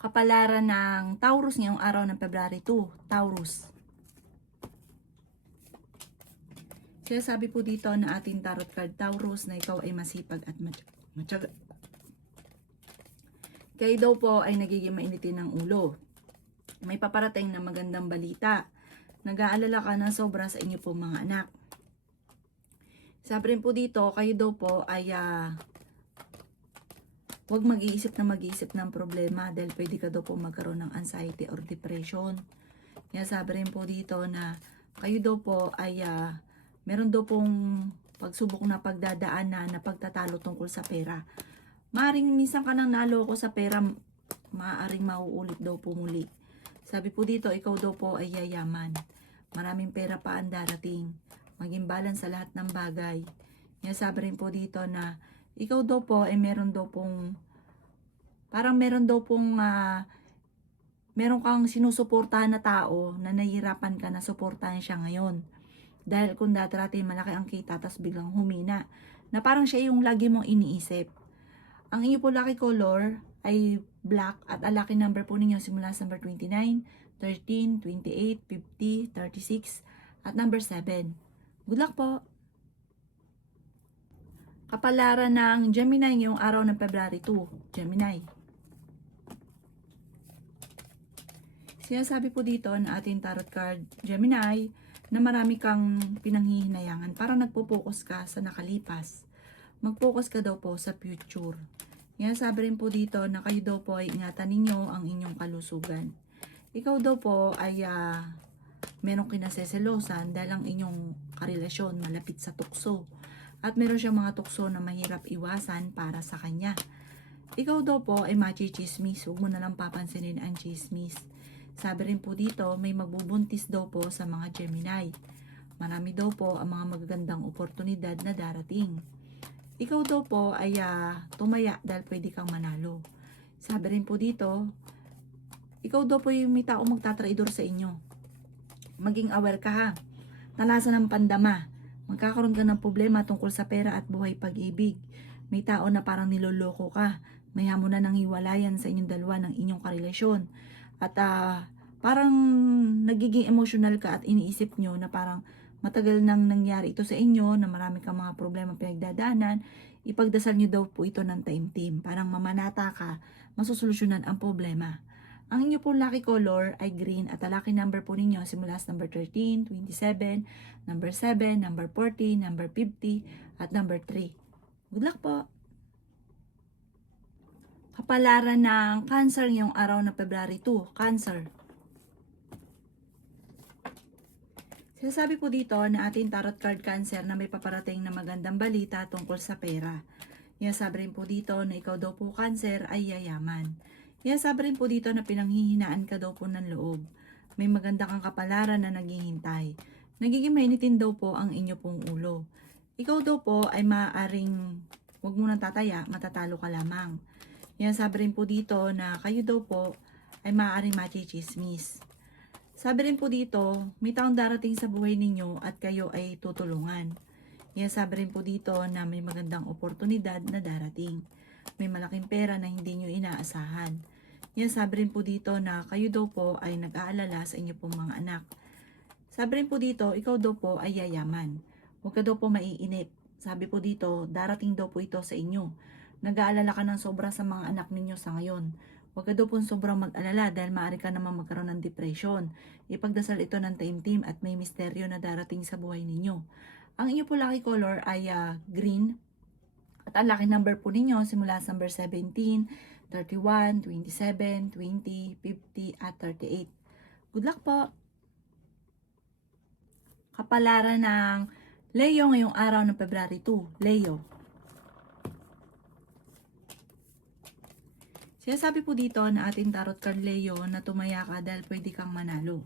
Kapalaran ng Taurus ngayong araw ng February 2, Taurus. Kaya sabi po dito na ating tarot card Taurus na ikaw ay masipag at matyaga. Kayo daw po ay nagiging mainitin ng ulo. May paparating na magandang balita. Nag-aalala ka ng sobra sa inyo po mga anak. Sabi rin po dito, kayo daw po ay huwag mag-iisip ng problema dahil pwede ka daw po magkaroon ng anxiety or depression. Kaya sabi rin po dito na kayo daw po ay meron daw pong pagsubok na pagdadaanan na pagtatalo tungkol sa pera. Maaring minsan ka nang naloko sa pera, maaaring mauulit daw po muli. Sabi po dito, ikaw daw po ay yayaman. Maraming pera pa ang darating. Maging balance sa lahat ng bagay. Kaya sabi rin po dito na ikaw daw po ay meron daw pong meron kang sinusuportahan na tao na nahihirapan ka na suportahan siya ngayon. Dahil kung dati malaki ang kita tapos biglang humina, na parang siya yung lagi mong iniisip. Ang inyo po lucky color ay black at ang lucky number po ninyo simula sa number 29, 13, 28, 50, 36 at number 7. Good luck po! Kapalaran ng Gemini ngayong araw ng February 2, Gemini. Sinasabi po dito na ating tarot card, Gemini, na marami kang pinanghihinayangan. Parang nagpo-focus ka sa nakalipas. Mag-focus ka daw po sa future. Yan, sabi rin po dito na kayo daw po ay ingatan ninyo ang inyong kalusugan. Ikaw daw po ay merong kinaseselosan dahil ang inyong karelasyon malapit sa tukso. At meron siyang mga tukso na mahirap iwasan para sa kanya. Ikaw daw po ay machichismis. Huwag mo na lang papansinin ang chismis. Sabi rin po dito, may magbubuntis daw po sa mga Gemini. Marami daw po ang mga magagandang oportunidad na darating. Ikaw daw po ay tumaya dahil pwede kang manalo. Sabi rin po dito, ikaw daw po yung may tao magtatraidor sa inyo. Maging aware ka ha. Nalasan ng pandama. Magkakaroon ka ng problema tungkol sa pera at buhay pag-ibig. May tao na parang niloloko ka. May hamon na ng hiwalayan sa inyong dalawa ng inyong karelasyon. At parang nagiging emotional ka at iniisip nyo na parang matagal nang nangyari ito sa inyo, na marami kang mga problema pinagdadaanan. Ipagdasal nyo daw po ito ng time team. Parang mamanata ka, masusolusyonan ang problema. Ang inyo po lucky color ay green at ang lucky number po ninyo simula sa number 13, 27, number 7, number 40, number 50, at number 3. Good luck po! Kapalaran ng Cancer ngayong araw na February 2, Cancer. Sinasabi po dito na ating tarot card Cancer na may paparating na magandang balita tungkol sa pera. Sabi rin po dito na ikaw daw po Cancer ay yayaman. Sabi rin po dito na pinanghihinaan ka daw po ng loob. May maganda kang kapalaran na naghihintay. Nagiging mainitin daw po ang inyo pong ulo. Ikaw daw po ay maaaring huwag mo nang tataya, matatalo ka lamang. Sabi rin po dito na kayo daw po ay maaaring machichismis. Sabi rin po dito, may taong darating sa buhay ninyo at kayo ay tutulungan. Sabi rin po dito na may magandang oportunidad na darating. May malaking pera na hindi nyo inaasahan. Sabi rin po dito na kayo daw po ay nag-aalala sa inyo pong mga anak. Sabi rin po dito, ikaw daw po ay yayaman. Huwag ka daw po maiinip. Sabi po dito, darating daw po ito sa inyo. Nag-aalala ka ng sobra sa mga anak ninyo sa ngayon. Huwag ka daw po sobrang mag-alala dahil maaari ka naman magkaroon ng depression. Ipagdasal ito ng time team at may misteryo na darating sa buhay ninyo. Ang inyo po lucky color ay green. At ang lucky number po ninyo simula sa number 17, 31, 27, 20, 50, at 38. Good luck po! Kapalaran ng Leo ngayong araw ng February 2, Leo. Sinasabi po dito na ating tarot card Leo na tumaya ka dahil pwede kang manalo.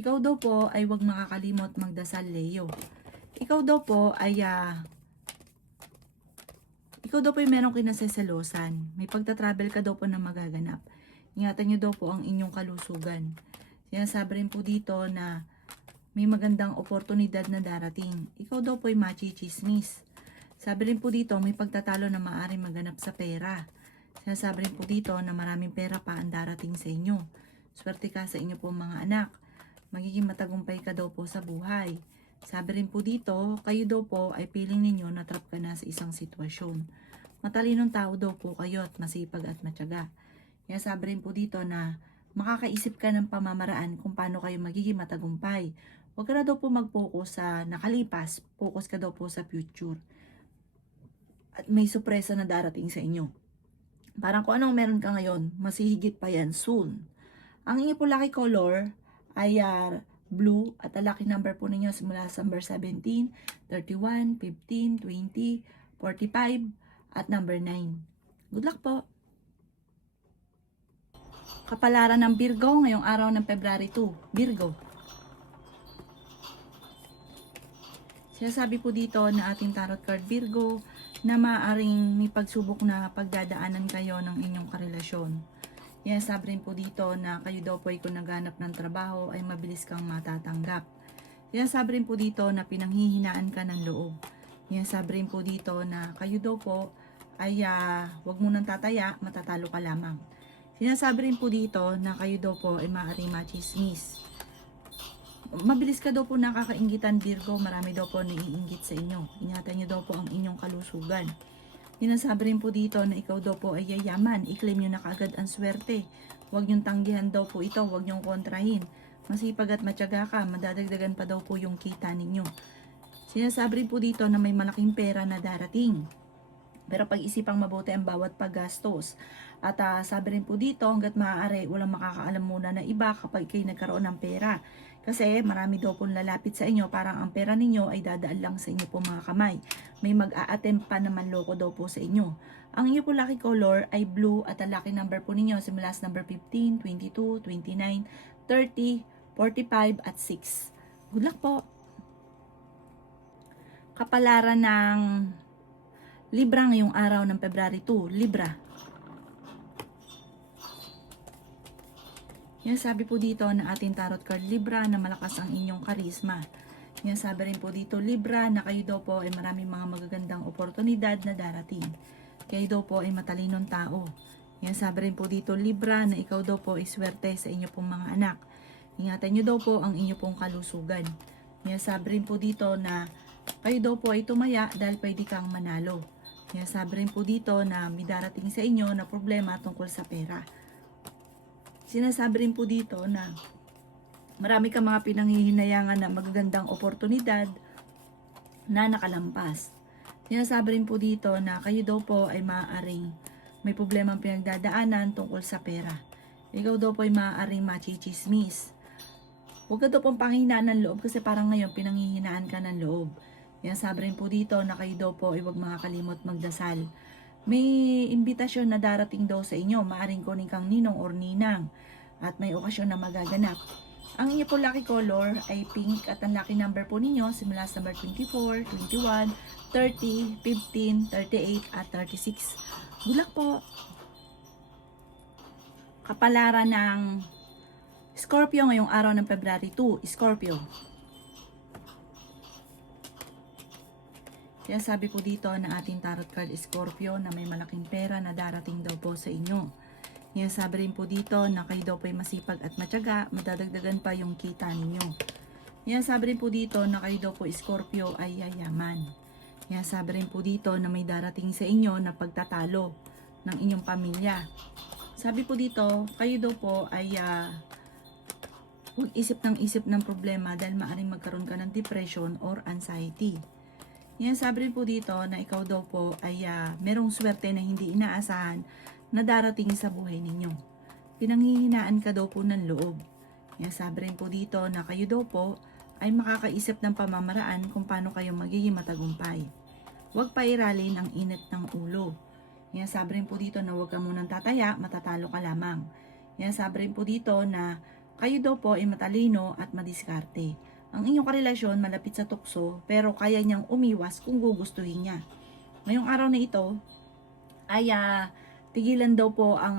Ikaw daw po ay huwag makakalimot magdasal Leo. Ikaw daw po ay merong kinaseselosan. May pagta-travel ka daw po na magaganap. Ingatan nyo daw po ang inyong kalusugan. Sinasabi rin po dito na may magandang oportunidad na darating. Ikaw daw po ay machichismis. Sabi rin po dito, may pagtatalo na maaaring maganap sa pera. Sinasabi rin po dito na maraming pera pa ang darating sa inyo. Swerte ka sa inyo po mga anak. Magiging matagumpay ka daw po sa buhay. Sabi rin po dito, kayo daw po ay feeling ninyo na trap ka na sa isang sitwasyon. Matalinong tao daw po kayo at masipag at matyaga. Kaya sabi rin po dito na makakaisip ka ng pamamaraan kung paano kayo magiging matagumpay. Huwag ka na daw po mag-focus sa nakalipas, focus ka daw po sa future. At may sorpresa na darating sa inyo. Parang kung anong meron ka ngayon, masihigit pa yan soon. Ang inyo po lucky color ay blue at ang lucky number po ninyo simula sa number 17, 31, 15, 20, 45 at number 9. Good luck po! Kapalaran ng Virgo ngayong araw ng February 2. Virgo. Sinasabi po dito na ating tarot card Virgo na maaaring may pagsubok na pagdadaanan kayo ng inyong karelasyon. Yan, sabi rin po dito na kayo daw po ay kung naghanap ng trabaho ay mabilis kang matatanggap. Yan, sabi rin po dito na pinanghihinaan ka ng loob. Yan, sabi rin po dito na kayo daw po ay wag mo nang tataya, matatalo ka lamang. Sinasabi rin po dito na kayo daw po ay maaaring machismis. Mabilis ka daw po nakakainggitan Virgo, marami daw po naiinggit sa inyo. Ingatan nyo daw po ang inyong kalusugan. Sinasabi rin po dito na ikaw daw po ay yayaman, i-claim nyo na kaagad ang swerte. Huwag nyong tanggihan daw po ito, huwag nyong kontrahin. Masipag at matyaga ka, madadagdagan pa daw po yung kita ninyo. Sinasabi rin po dito na may malaking pera na darating. Pero pag-isipang mabuti ang bawat paggastos. At sabi rin po dito, hanggat maaari, walang makakaalam muna na iba kapag kayo nagkaroon ng pera. Kasi marami daw pong lalapit sa inyo, parang ang pera ninyo ay dadaan lang sa inyo po mga kamay. May mag-a-attempt pa naman loko daw po sa inyo. Ang inyo po lucky color ay blue at ang lucky number po ninyo simula sa number 15, 22, 29, 30, 45 at 6. Good luck po! Kapalaran ng Libra ngayong araw ng February 2. Libra. Yan, sabi po dito na ating tarot card Libra na malakas ang inyong karisma. Yan, sabi rin po dito Libra na kayo daw po ay maraming mga magagandang oportunidad na darating. Kayo daw po ay matalinong tao. Yan, sabi rin po dito Libra na ikaw daw po ay swerte sa inyo pong mga anak. Ingatan nyo daw po ang inyo pong kalusugan. Yan, sabi rin po dito na kayo daw po ay tumaya dahil pwede kang manalo. Yan, sabi rin po dito na may darating sa inyo na problema tungkol sa pera. Sinasabi rin po dito na marami kang mga pinanghihinayangan na magagandang oportunidad na nakalampas. Sinasabi rin po dito na kayo daw po ay maaaring may problemang pinagdadaanan tungkol sa pera. Ikaw daw po ay maaaring machichismis. Huwag ka daw pong panghinaan ng loob kasi parang ngayon pinanghihinaan ka ng loob. Yan, sabi rin po dito na kayo daw po ay huwag makakalimot magdasal. May imbitasyon na darating daw sa inyo, maaring kunin kang ninong or ninang at may okasyon na magaganap. Ang inyo po lucky color ay pink at ang lucky number po ninyo simula sa number 24, 21, 30, 15, 38 at 36. Good luck po! Kapalaran ng Scorpio ngayong araw ng February 2. Scorpio. Kaya sabi po dito na ating tarot card Scorpio na may malaking pera na darating daw po sa inyo. Kaya sabi rin po dito na kayo daw po ay masipag at matyaga, madadagdagan pa yung kita ninyo. Kaya sabi rin po dito na kayo daw po Scorpio ay yayaman. Kaya sabi rin po dito na may darating sa inyo na pagtatalo ng inyong pamilya. Sabi po dito, kayo daw po ay huwag isip ng problema dahil maaaring magkaroon ka ng depression or anxiety. Yan, sabi rin po dito na ikaw daw po ay merong swerte na hindi inaasahan na darating sa buhay ninyo. Pinanghihinaan ka daw po ng loob. Yan, sabi rin po dito na kayo daw po ay makakaisip ng pamamaraan kung paano kayo magiging matagumpay. Huwag pairalin ang init ng ulo. Yan, sabi rin po dito na huwag ka munang tataya, matatalo ka lamang. Yan, sabi rin po dito na kayo daw po ay matalino at madiskarte. Ang inyong karelasyon malapit sa tukso pero kaya niyang umiwas kung gugustuhin niya. Ngayong araw na ito ay tigilan daw po ang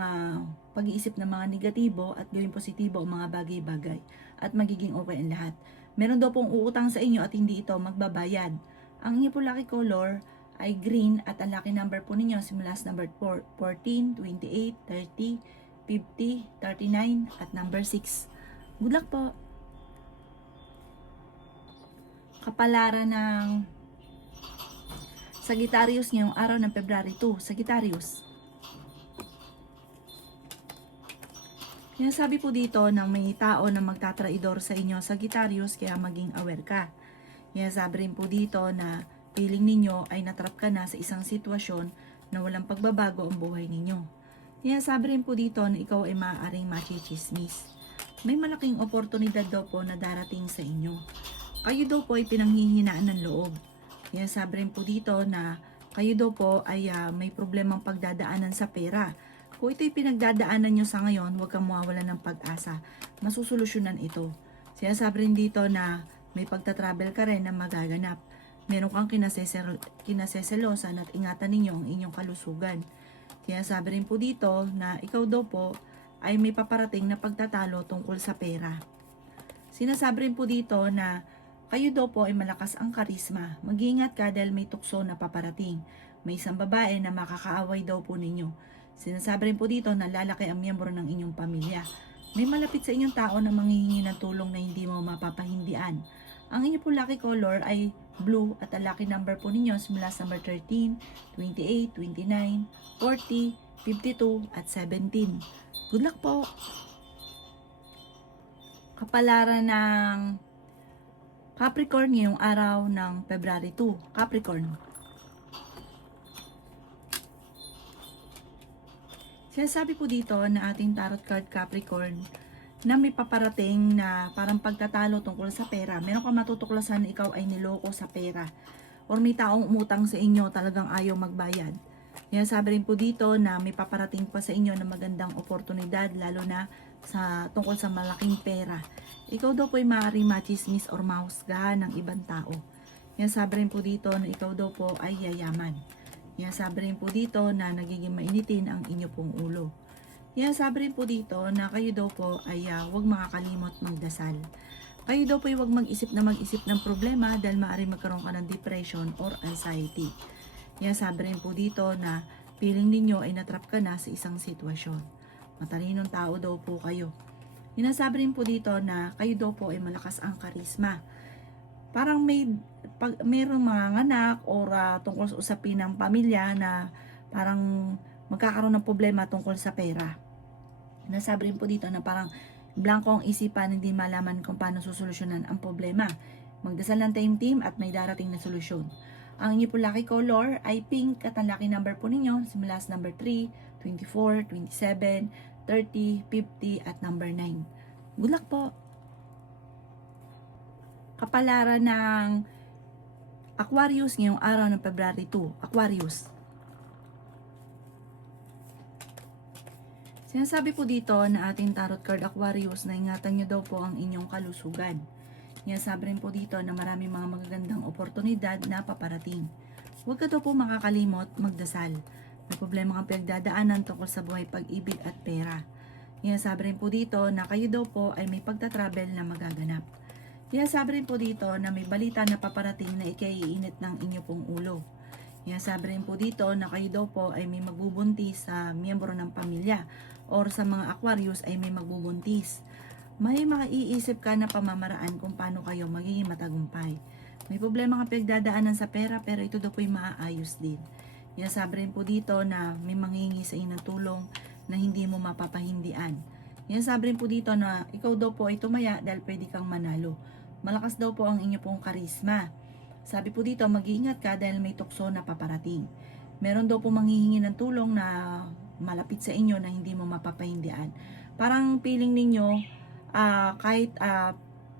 pag-iisip ng mga negatibo at gawing positibo ang mga bagay-bagay at magiging okay ang lahat. Meron daw pong uutang sa inyo at hindi ito magbabayad. Ang inyong po lucky color ay green at ang lucky number po ninyo simula sa number 4, 14, 28, 30, 50, 39 at number 6. Good luck po. Kapalaran ng Sagittarius ngayong araw ng February 2. Sagittarius. Kaya sabi po dito ng may tao na magtatraidor sa inyo, Sagittarius, kaya maging aware ka. Kaya sabi rin po dito na feeling ninyo ay natrap ka na sa isang sitwasyon na walang pagbabago ang buhay ninyo. Kaya sabi rin po dito na ikaw ay maaaring machichismis. May malaking oportunidad daw po na darating sa inyo. Kayo daw po ay pinanghihinaan ng loob. Kaya sabi rin po dito na kayo daw po ay may problemang pagdadaanan sa pera. Kung ito'y pinagdadaanan nyo sa ngayon, huwag kang mawawalan ng pag-asa. Masusolusyonan ito. Kaya sabi rin dito na may pagtatravel ka rin na magaganap. Meron kang kinaseselosan at ingatan ninyo ang inyong kalusugan. Kaya sabi rin po dito na ikaw daw po ay may paparating na pagtatalo tungkol sa pera. Sinasabi rin po dito na kayo daw po ay malakas ang karisma. Mag-iingat ka dahil may tukso na paparating. May isang babae na makakaaway daw po ninyo. Sinasabi rin po dito na lalaki ang miyembro ng inyong pamilya. May malapit sa inyong tao na manghihingi ng tulong na hindi mo mapapahindian. Ang inyong po lucky color ay blue at ang lucky number po ninyo simula sa number 13, 28, 29, 40, 52 at 17. Good luck po! Kapalaran ng Capricorn ngayong araw ng February 2. Capricorn. Sinasabi po dito na ating tarot card Capricorn na may paparating na parang pagtatalo tungkol sa pera. Meron kang matutuklasan na ikaw ay niloko sa pera. Or may taong umutang sa inyo talagang ayaw magbayad. Kaya sabi rin po dito na may paparating pa sa inyo na magandang oportunidad lalo na sa tungkol sa malaking pera. Ikaw daw po ay maaaring machismis or mahusgahan ng ibang tao. Kaya sabi rin po dito na ikaw daw po ay yayaman. Kaya sabi rin po dito na nagiging mainitin ang inyo pong ulo. Kaya sabi rin po dito na kayo daw po ay huwag makakalimot magdasal. Kayo daw po ay huwag mag-isip ng problema dahil maaaring magkaroon ka ng depression or anxiety. Kaya sabi rin po dito na feeling ninyo ay natrap ka na sa isang sitwasyon. Matalinong tao daw po kayo. Sinasabi rin po dito na kayo daw po ay malakas ang karisma. Parang mayroong mga anak or tungkol sa usapin ng pamilya na parang magkakaroon ng problema tungkol sa pera. Nasabi rin po dito na parang blanco ang isipan, hindi malaman kung paano susolusyonan ang problema. Magdasal ng team at may darating na solusyon. Ang inyo po lucky color ay pink at ang lucky number po ninyo simula sa number 3, 24, 27, 30, 50 at number 9. Good luck po! Kapalaran ng Aquarius ngayong araw ng February 2. Aquarius. Sinasabi po dito na ating tarot card Aquarius na ingatan nyo daw po ang inyong kalusugan. Sinasabi rin po dito na marami mga magagandang oportunidad na paparating. Huwag ka daw po makakalimot magdasal. May problema kang pinagdadaanan tungkol sa buhay, pag-ibig at pera. Sinasabi rin po dito na kayo daw po ay may pagtatravel na magaganap. Sabi rin po dito na may balita na paparating na ikaiinit ng inyo pong ulo. Sabi rin po dito na kayo daw po ay may magbubuntis sa miyembro ng pamilya or sa mga Aquarius ay may magbubuntis. May maiisip ka na pamamaraan kung paano kayo magiging matagumpay. May problema kang pinagdadaanan sa pera pero ito daw po ay maaayos din. Sabi rin po dito na may manghihingi sa inyo ng tulong na hindi mo mapapahindian. Sabi rin po dito na ikaw daw po ay tumaya dahil pwede kang manalo. Malakas daw po ang inyo pong karisma. Sabi po dito, mag-iingat ka dahil may tukso na paparating. Meron daw po manghihingi ng tulong na malapit sa inyo na hindi mo mapapahindian. Parang feeling ninyo, kahit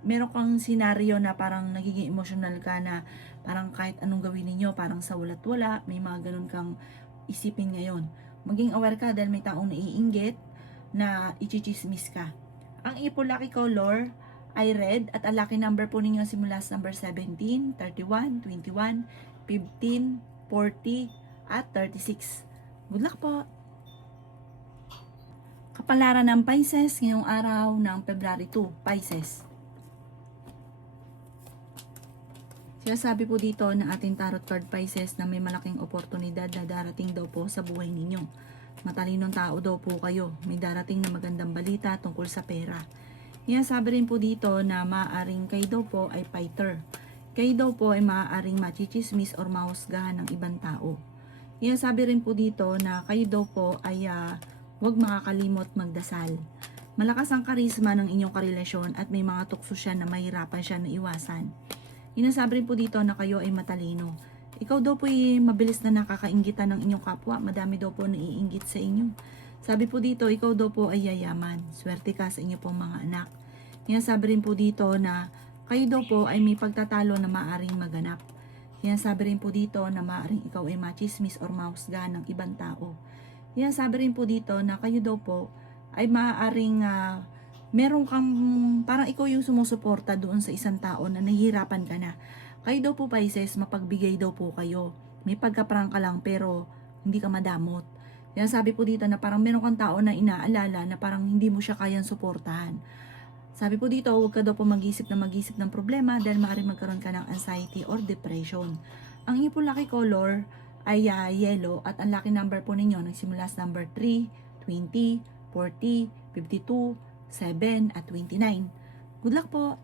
meron kang senaryo na parang nagiging emotional ka na parang kahit anong gawin ninyo, parang sa walat wala, may mga ganun kang isipin ngayon. Maging aware ka dahil may taong naiinggit na ichichismis ka. Ang ipo lucky color ay red at ang lucky number po ninyo simula sa number 17, 31, 21, 15, 40 at 36. Good luck po! Kapalaran ng Pisces ngayong araw ng February 2, Pisces. Sinasabi po dito ng ating tarot card Pisces na may malaking oportunidad na darating daw po sa buhay ninyo. Matalinong tao daw po kayo. May darating na magandang balita tungkol sa pera. Sinasabi rin po dito na maaaring kayo daw po ay fighter. Kayo daw po ay maaaring machichismis or mahusgahan ng ibang tao. Sinasabi rin po dito na kayo daw po ay huwag makakalimot magdasal. Malakas ang karisma ng inyong karelasyon at may mga tukso siya na mahirapan siya na iwasan. Sinasabi rin po dito na kayo ay matalino. Ikaw daw po ay mabilis na nakakainggitan ng inyong kapwa. Madami daw po naiinggit sa inyo. Sabi po dito, ikaw daw po ay yayaman. Swerte ka sa inyo pong mga anak. Sinasabi rin po dito na kayo daw po ay may pagtatalo na maaaring maganap. Sinasabi rin po dito na maaaring ikaw ay machismis or mahusgahan ng ibang tao. Sinasabi rin po dito na kayo daw po ay maaaring meron kang, parang ikaw yung sumusuporta doon sa isang tao na nahihirapan ka na. Kayo daw po Pisces, mapagbigay daw po kayo. May pagkaprang ka lang pero hindi ka madamot. Yan sabi po dito na parang meron kang tao na inaalala na parang hindi mo siya kayang suportahan. Sabi po dito, huwag ka daw po mag-isip ng problema dahil maaaring magkaroon ka ng anxiety or depression. Ang inyong po lucky color ay yellow at ang lucky number po ninyo nagsimula sa number 3, 20, 40, 52, 7 at 29. Good luck po!